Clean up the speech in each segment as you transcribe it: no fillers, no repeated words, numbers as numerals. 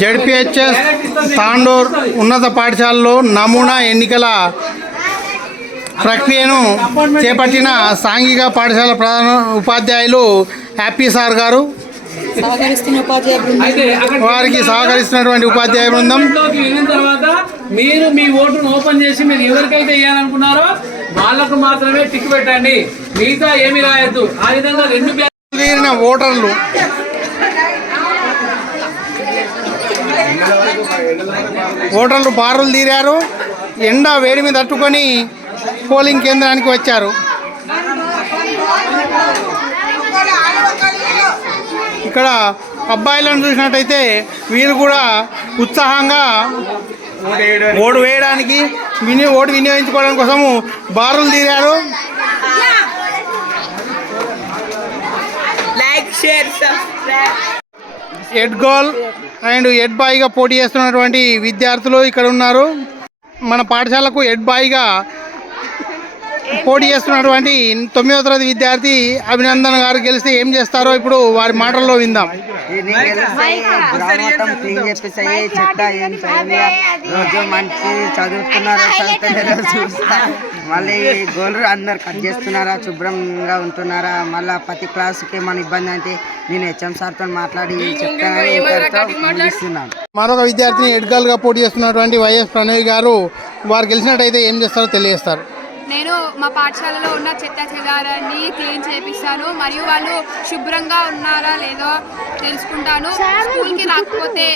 ZPHS Tandur ఉన్నత పాఠశాలలో నమూనా ఎన్నికల ప్రక్రియను చేపట్టిన సాంఘిక పాఠశాల ప్రధాన ఉపాధ్యాయులు హ్యాపీ సార్ గారు, వారికి సహకరిస్తున్నటువంటి ఉపాధ్యాయ బృందం. మీరు మీ ఓటును ఓపెన్ చేసి మీరు ఎవరికైతే వేయాలనుకున్నారో వాళ్ళకు మాత్రమే టిక్ పెట్టండి, మిగతా ఏమి రాయొద్దు. ఆ విధంగా రెండు తీరిన ఓటర్లు బారులు తీరారు. ఎండ వేడి మీద తట్టుకొని పోలింగ్ కేంద్రానికి వచ్చారు. ఇక్కడ అబ్బాయిలను చూసినట్టయితే వీరు కూడా ఉత్సాహంగా ఓటు వేయడానికి ఓటు వినియోగించుకోవడం కోసము బారులు తీరారు. హెడ్ గర్ల్ అండ్ హెడ్ బాయ్గా పోటీ చేస్తున్నటువంటి విద్యార్థులు ఇక్కడ ఉన్నారు. మన పాఠశాలకు హెడ్ బాయ్గా పోటీ చేస్తున్నటువంటి 9వ తరగతి విద్యార్థి అభినందన్ గారు గెలిస్తే ఏం చేస్తారో ఇప్పుడు వారి మాటల్లో విందాం. రోజు మంచి చదువుతున్నారా, చూస్తా మళ్ళీ గోల్లు అందరు కట్ చేస్తున్నారా, శుభ్రంగా ఉంటున్నారా, మళ్ళీ ప్రతి క్లాసుకి మన ఇబ్బంది అంటే నేను హెచ్ఎం సార్తో మాట్లాడి చెప్తాను. మరొక విద్యార్థిని హెడ్ గర్ల్గా పోటీ చేస్తున్నటువంటి వైఎస్ ప్రణయ్ గారు, వారు గెలిచినట్టయితే ఏం చేస్తారో తెలియజేస్తారు. నేను మా పాఠశాలలో ఉన్న చెత్త చెదారాన్ని క్లీన్ చేపిస్తాను, మరియు వాళ్ళు శుభ్రంగా ఉన్నారా లేదో తెలుసుకుంటాను. స్కూల్కి రాకపోతే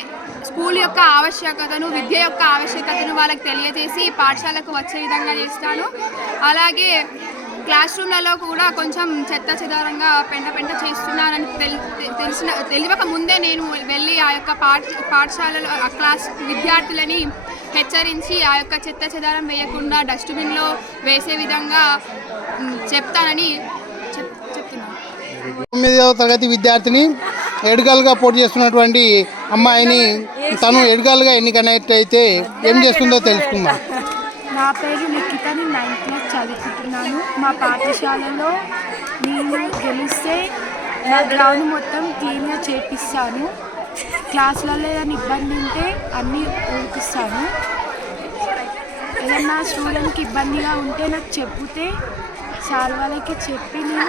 స్కూల్ యొక్క ఆవశ్యకతను, విద్య యొక్క ఆవశ్యకతను వాళ్ళకి తెలియజేసి పాఠశాలకు వచ్చే విధంగా చేస్తాను. అలాగే క్లాస్ రూమ్లలో కూడా కొంచెం చెత్త చెదారంగా పెంట చేస్తున్నానని తెలియక ముందే నేను వెళ్ళి ఆ యొక్క పాఠశాలలో ఆ క్లాస్ విద్యార్థులని హెచ్చరించి ఆ యొక్క చెత్త చెదారం వేయకుండా డస్ట్బిన్లో వేసే విధంగా చెప్తానని చెప్తున్నాను. 9వ తరగతి విద్యార్థిని హెడ్ గర్ల్గా పోటీ చేస్తున్నటువంటి అమ్మాయిని తను హెడ్ గర్ల్గా ఎన్నికైనట్టయితే ఏం చేస్తుందో తెలుసుకుందాం. నా పేరు నిఖితని 9th క్లాస్ చదువుకుంటున్నాను. మా పాఠశాలలో నేను గెలిస్తే నా గ్రౌండ్ మొత్తం క్లీన్గా చేపిస్తాను. క్లాసులలో ఏదైనా ఇబ్బంది ఉంటే అన్నీ ఊపిస్తాను. ఏదైనా స్టూడెంట్కి ఇబ్బందిగా ఉంటే నాకు చెప్తే సార్ వాళ్ళకి చెప్పి నేను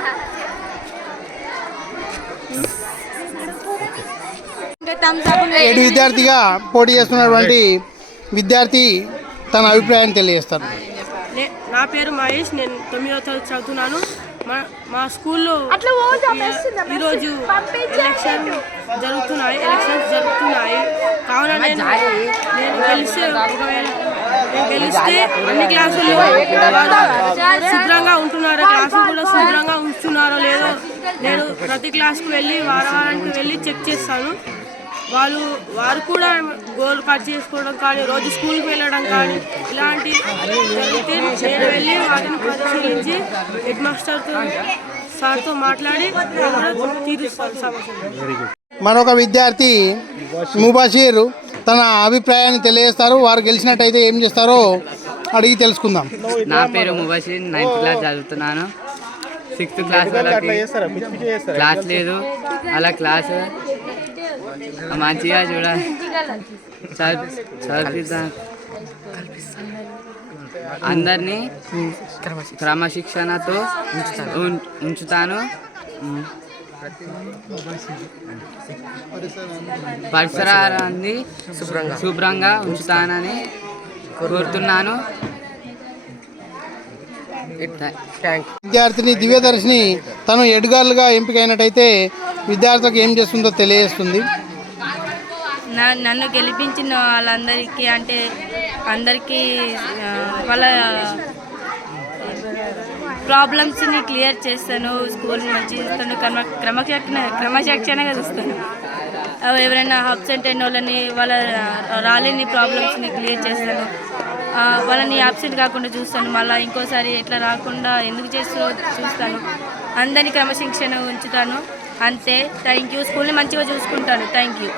హెడ్ విద్యార్థిగా పోటీ చేస్తున్నటువంటి విద్యార్థి తన అభిప్రాయాన్ని తెలియజేస్తారు. నా పేరు మహేష్, నేను 9వ తరగతి చదువుతున్నాను. మా స్కూల్లో ఈరోజు ఎలక్షన్స్ జరుగుతున్నాయి. కావున నేను గెలిస్తే అన్ని క్లాసుల్లో శుభ్రంగా ఉంటున్నారో, క్లాసులు కూడా శుభ్రంగా ఉంచుతున్నారో లేదో నేను ప్రతి క్లాస్కి వెళ్ళి వారానికి వెళ్ళి చెక్ చేస్తాను. వారు కూడా గోల్ కట్ చేసుకోవడం కానీ, రోజు స్కూల్కి వెళ్ళడం కానీ ఇలాంటి జరిగితే నేను వెళ్ళి వాటిని పరిశీలించి హెడ్ మాస్టర్తో సార్తో మాట్లాడి తీరుస్తాను సమస్యలు. మరొక విద్యార్థి ముబాషీర్ తన అభిప్రాయాన్ని తెలియజేస్తారు. వారు గెలిచినట్టయితే ఏం చేస్తారో అడిగి తెలుసుకుందాం. నా పేరు ముబాషీర్, 9th క్లాస్ చదువుతున్నాను. 6th క్లాస్ వాళ్ళకి క్లాస్ లేదు, అలా క్లాస్ మంచిగా చదివిద్దాం, అందరినీ క్రమశిక్షణతో ఉంచుతాను. పరిసరాన్ని శుభ్రంగా ఉంచుతానని కోరుతున్నాను. విద్యార్థిని దివ్యదర్శిని తను హెడ్ గర్ల్గా ఎంపికైనట్టయితే విద్యార్థులకు ఏం చేస్తుందో తెలియజేస్తుంది. నన్ను గెలిపించిన వాళ్ళందరికీ అంటే అందరికీ వాళ్ళ ప్రాబ్లమ్స్ని క్లియర్ చేస్తాను. స్కూల్ మంచి చేస్తాను, క్రమశిక్షణగా చూస్తాను. ఎవరైనా అబ్సెంట్ అయిన వాళ్ళని, వాళ్ళ రాలేని ప్రాబ్లమ్స్ని క్లియర్ చేస్తాను. వాళ్ళని అబ్సెంట్ కాకుండా చూస్తాను. మళ్ళీ ఇంకోసారి ఎట్లా రాకుండా ఎందుకు చేస్తూ చూస్తాను. అందరినీ క్రమశిక్షణ ఉంచుతాను. అంతే. Thank you. స్కూల్ని మంచిగా చూసుకుంటాను. Thank you.